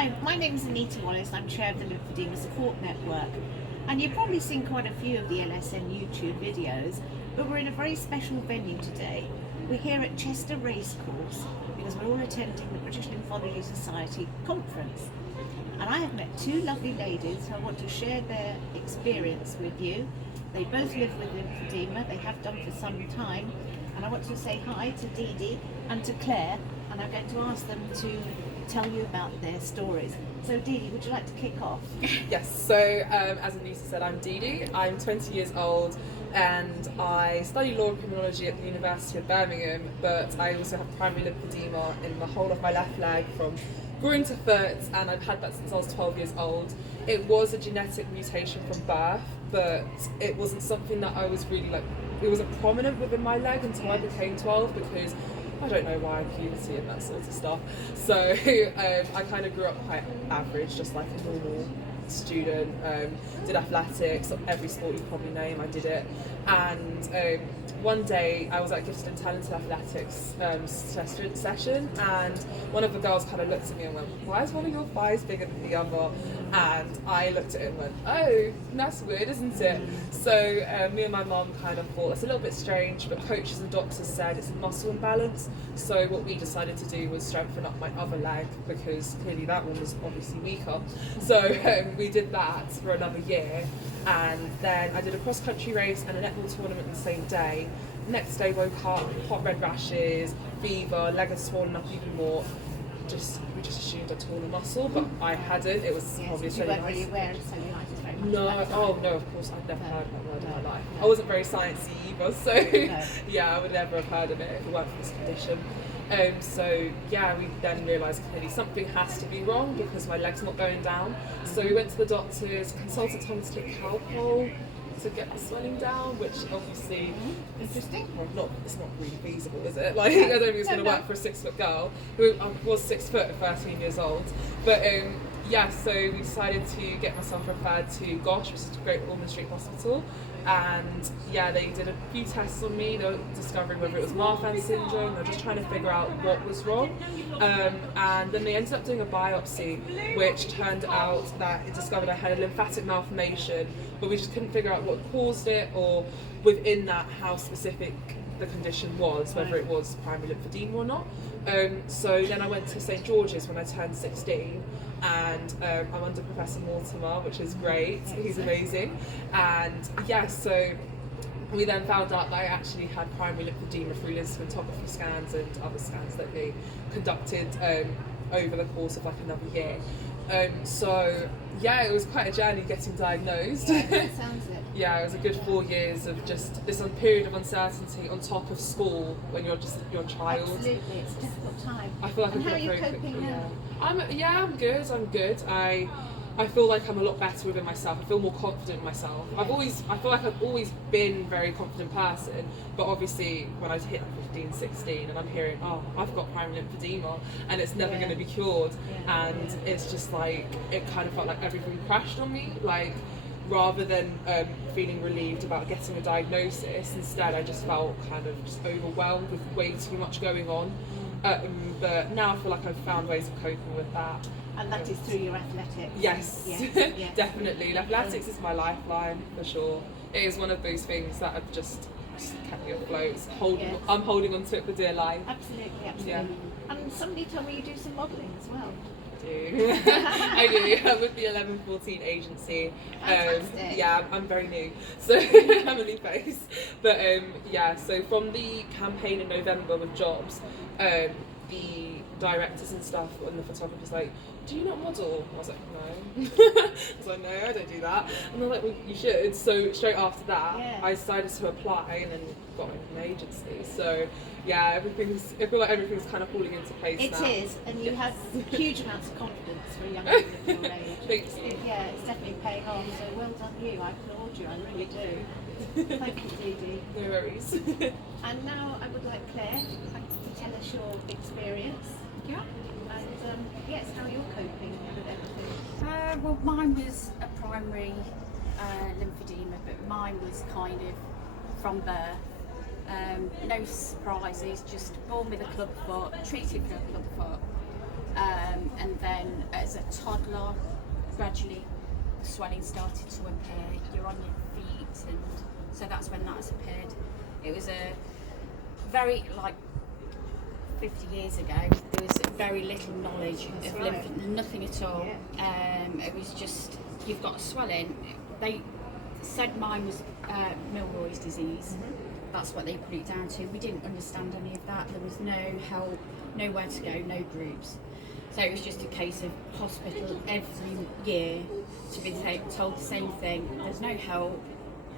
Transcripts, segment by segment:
Hi, my name's Anita Wallace. I'm chair of the Lymphedema Support Network. And you've probably seen quite a few of the LSN YouTube videos, but we're in a very special venue today. We're here at Chester Racecourse because we're all attending the British Lymphology Society conference. And I have met two lovely ladies who I want to share their experience with you. They both live with lymphedema, they have done for some time. And I want to say hi to Didi and to Claire, and I'm going to ask them to tell you about their stories. So Didi, would you like to kick off? Yes, so as Anita said, I'm Didi. I'm 20 years old and I study law and criminology at the University of Birmingham, but I also have primary lymphedema in the whole of my left leg from groin to foot, and I've had that since I was 12 years old. It was a genetic mutation from birth, but it wasn't something that I was really it wasn't prominent within my leg until I became 12, because I don't know why, puberty and that sort of stuff. So I kind of grew up quite average, just like a normal student. Did athletics, every sport you probably name, I did it. And one day I was at Gifted and Talented Athletics session, and one of the girls kind of looked at me and went, "Why is one of your thighs bigger than the other?" And I looked at it and went, "Oh, that's weird, isn't it?" So me and my mum kind of thought it's a little bit strange, but coaches and doctors said it's a muscle imbalance. So what we decided to do was strengthen up my other leg, because clearly that one was obviously weaker. So we did that for another year, and then I did a cross-country race and a netball tournament the same day. Next day woke up, hot red rashes, fever, leg had swollen up even more. We just assumed I tore the muscle, but I hadn't. It was probably you weren't really aware of cellulitis very much. No, oh no, of course, I'd never heard that word in my life. No. I wasn't very sciencey either, so No. yeah, I would never have heard of it if it weren't for this condition. So yeah, we then realised clearly something has to be wrong because my leg's not going down. So we went to the doctors, consulted Tom to take Calpol to get the swelling down, which obviously Interesting. well, it's not really feasible, is it? Like, I don't think it's going to work for a 6-foot girl who was 6 foot at 13 years old. But yeah, so we decided to get myself referred to GOSH, which is Great Ormond Street Hospital. And yeah, they did a few tests on me. They were discovering whether it was Marfan syndrome. They were just trying to figure out what was wrong. And then they ended up doing a biopsy, which turned out that it discovered I had a lymphatic malformation, but we just couldn't figure out what caused it, or within that how specific the condition was, whether it was primary lymphedema or not. So then I went to St George's when I turned 16, and I'm under Professor Mortimer, which is great. He's amazing. And yeah, so we then found out that I actually had primary lymphedema through lymphotography scans and other scans that they conducted over the course of like another year. So yeah, it was quite a journey getting diagnosed. Yeah, that sounds it. Yeah, it was a good 4 years of just this period of uncertainty on top of school when you're just your child. Absolutely, it's a difficult time. I feel like And I how are you very coping quickly. now? I'm good. I feel like I'm a lot better within myself. I feel more confident in myself. I feel like I've always been a very confident person, but obviously when I hit 15, 16 and I'm hearing, oh, I've got primary lymphedema and it's never going to be cured, and it's just like, it kind of felt like everything crashed on me, like rather than feeling relieved about getting a diagnosis, instead I just felt kind of just overwhelmed with way too much going on. But now I feel like I've found ways of coping with that. And that is through your athletics. Yes, Yes. definitely. Athletics is my lifeline for sure. It is one of those things that have just kept me afloat. I'm holding on to it for dear life. Absolutely. Yeah. And somebody told me you do some modelling as well. I do. I do. I'm with the 1114 agency. Fantastic. Yeah, I'm very new, so I'm a new face. But yeah, so from the campaign in November with jobs, the directors and stuff and the photographers like, "Do you not model?" I was like, "No." I was like, "No, I don't do that." And they're like, "Well, you should." So straight after that, I decided to apply and then got an agency. So yeah, I feel like everything's kind of falling into place now. It is, and you have huge amounts of confidence for a young woman of your age. Thank you. Yeah, it's definitely paying off, so well done you. I applaud you, I really do. Thank you, Didi. No worries. And now I would like Claire to tell us your experience. Yeah. And yes, how you're coping with everything. Well, mine was a primary lymphedema, but mine was kind of from birth. No surprises, just born with a club foot, treated for a club foot, And then as a toddler, gradually swelling started to appear. You're on your feet, and so that's when that has appeared. It was a very, like 50 years ago, there was very little knowledge of lymph, nothing at all. It was just, you've got swelling. They said mine was Milroy's disease. That's what they put it down to. We didn't understand any of that. There was no help, nowhere to go, no groups. So it was just a case of hospital every year to be told the same thing. There's no help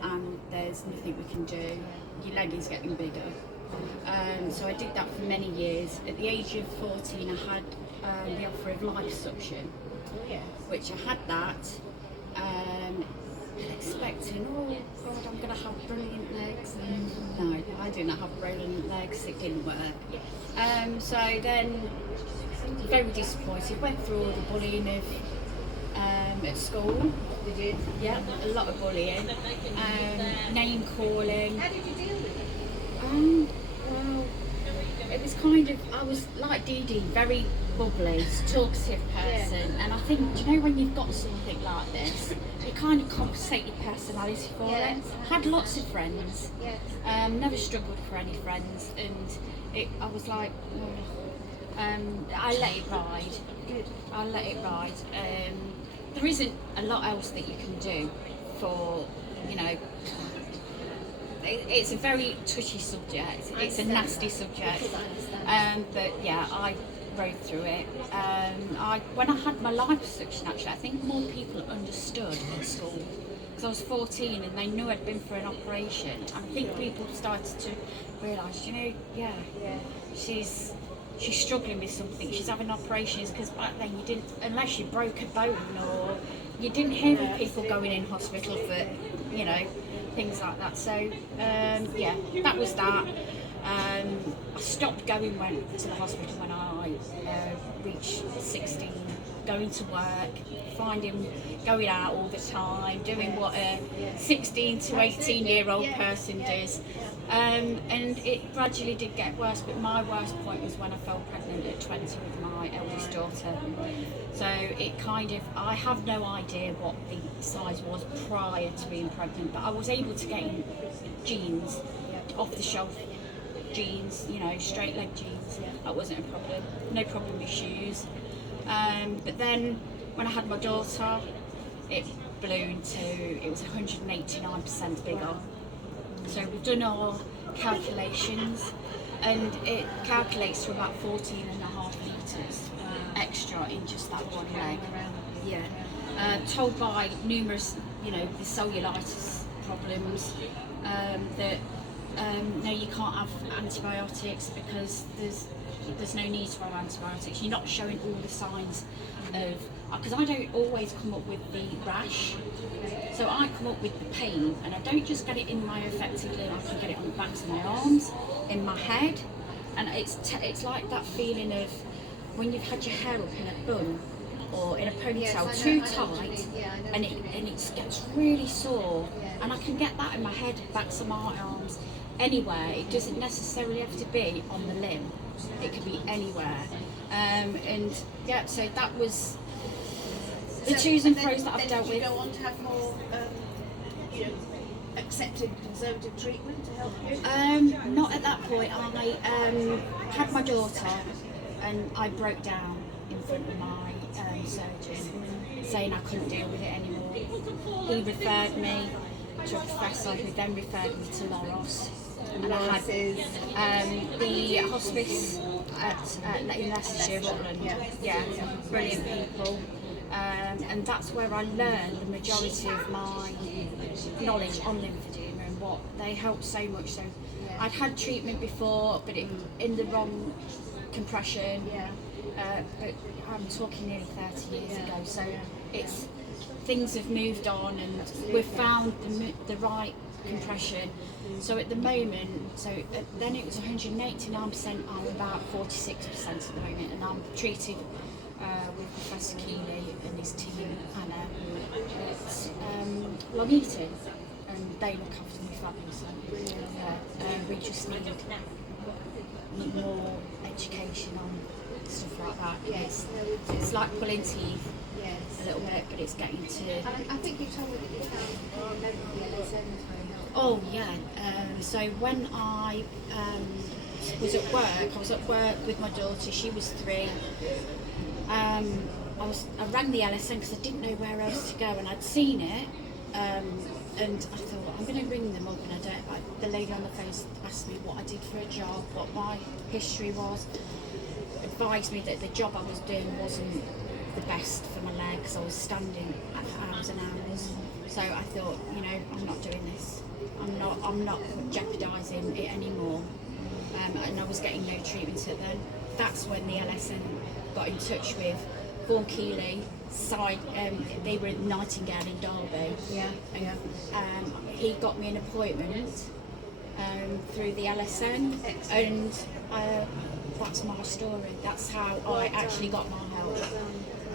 and there's nothing we can do. Your leg is getting bigger. So I did that for many years. At the age of 14, I had the offer of liposuction, which I had that. Expecting, oh God, I'm going to have brilliant legs. And no, I didn't have brilliant legs. It didn't work. So then, very disappointed. Went through all the bullying of at school. Did you? Yeah, a lot of bullying, name calling. How did you deal with it? Well, it was kind of, I was like Didi, very bubbly, talkative person, and I think, do you know when you've got something like this, you kind of compensate your personality for it. Had lots of friends, never struggled for any friends, and I was like, I let it ride. Good. I let it ride. There isn't a lot else that you can do for, you know, it's a very touchy subject. It's a nasty subject. But yeah, I rode through it. When I had my liposuction, actually, I think more people understood in school. Because I was 14 and they knew I'd been for an operation. And I think people started to realise, you know, she's struggling with something. She's having operations, because back then you didn't, unless you broke a bone or you didn't hear of people going in hospital for, you know, things like that. So yeah, that was that. I stopped going to the hospital when I reached 16, going to work, going out all the time, doing what a 16 to 18-year-old person does. And it gradually did get worse, but my worst point was when I fell pregnant at 20 with my eldest daughter. So it kind of, I have no idea what the size was prior to being pregnant, but I was able to get in jeans, off the shelf jeans, you know, straight leg jeans. That wasn't a problem. No problem with shoes. But then when I had my daughter, it ballooned to, it was 189% bigger. So we've done our calculations, and it calculates to about 14.5 litres extra in just that one leg. Yeah. Told by numerous, you know, the cellulitis problems, that no, you can't have antibiotics because there's no need to have antibiotics. You're not showing all the signs of, because I don't always come up with the rash, so I come up with the pain, and I don't just get it in my affected limb, I can get it on the backs of my arms, in my head, and it's like that feeling of when you've had your hair up in a bun or in a ponytail too tight, and it gets really sore, and I can get that in my head, backs of my arms, anywhere. It doesn't necessarily have to be on the limb, it could be anywhere. And yeah, so that was the twos and fro's that I've dealt with. Did you go on to have more, you know, accepted conservative treatment to help you? Not at that point. I had my daughter, and I broke down in front of my surgeon, saying I couldn't deal with it anymore. He referred me to a professor, who then referred me to Loros. And I had the hospice in Leicestershire, Rutland. Yeah, brilliant people. And that's where I learned the majority of my knowledge on lymphedema and what they helped so much. So I'd had treatment before, but in the wrong compression. But I'm talking nearly 30 years ago. So it's things have moved on, and we've found the right compression. So at the moment, then it was 189%. I'm about 46% at the moment, and I'm treated with Professor Keeley and his team, and it's LYMPHOEDEMA, and they look after me fabulously. We just need more education on stuff like that. Yes, no, we do. It's like pulling teeth Yes. a little bit, but it's getting to. And I think you told me that you found a member of the LSN was very helpful. Oh yeah. So when I was at work with my daughter. She was 3. I rang the LSN because I didn't know where else to go, and I'd seen it. And I thought, I'm going to ring them up, and the lady on the phone asked me what I did for a job, what my history was, advised me that the job I was doing wasn't the best for my legs. I was standing for hours and hours. So I thought, I'm not doing this. I'm not jeopardising it anymore. And I was getting no treatment at then. That's when the LSN got in touch with Vaughan Keeley. They were at Nightingale in Derby. Yeah. He got me an appointment through the LSN, and that's my story. That's how I actually got my help.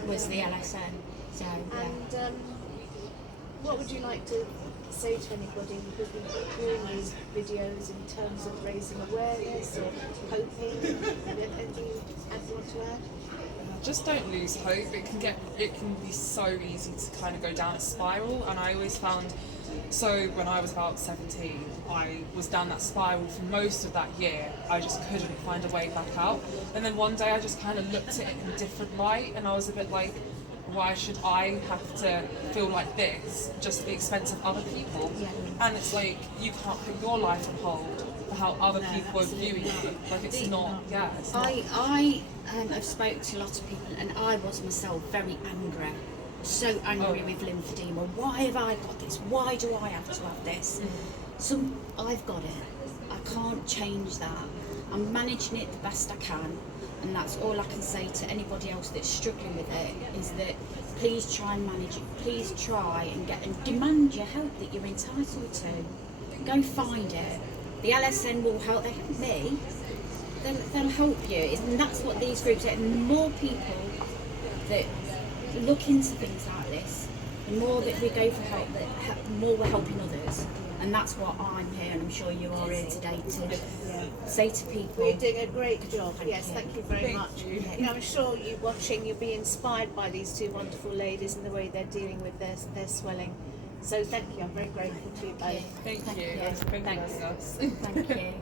Was the LSN. So yeah. And what would you like to say to anybody who's been viewing these videos in terms of raising awareness or hoping? Anything you want to add? Just don't lose hope. It can be so easy to kind of go down a spiral, and I always found, so when I was about 17, I was down that spiral for most of that year. I just couldn't find a way back out, and then one day I just kind of looked at it in a different light, and I was a bit like, why should I have to feel like this just at the expense of other people? Yeah. And it's like, you can't put your life on hold for how other people are viewing you. Like, it's not, it's not. I have spoken to a lot of people, and I was myself very angry. So angry with lymphedema. Why have I got this? Why do I have to have this? I've got it. I can't change that. I'm managing it the best I can, and that's all I can say to anybody else that's struggling with it, is that please try and manage it. Please try and demand your help that you're entitled to. Go find it. The LSN will help. They help me. They'll help you, and that's what these groups are. And the more people that look into things like this, the more that we go for help, the more we're helping others. And that's what I'm here, and I'm sure you are here today to say to people. You're doing a great job. Yes, thank you very Thank much. you. I'm sure you watching, you'll be inspired by these 2 wonderful ladies and the way they're dealing with their swelling. So thank you. I'm very grateful to you both. Thank you. Thank you. Thanks for Thanks. having us. Thank you.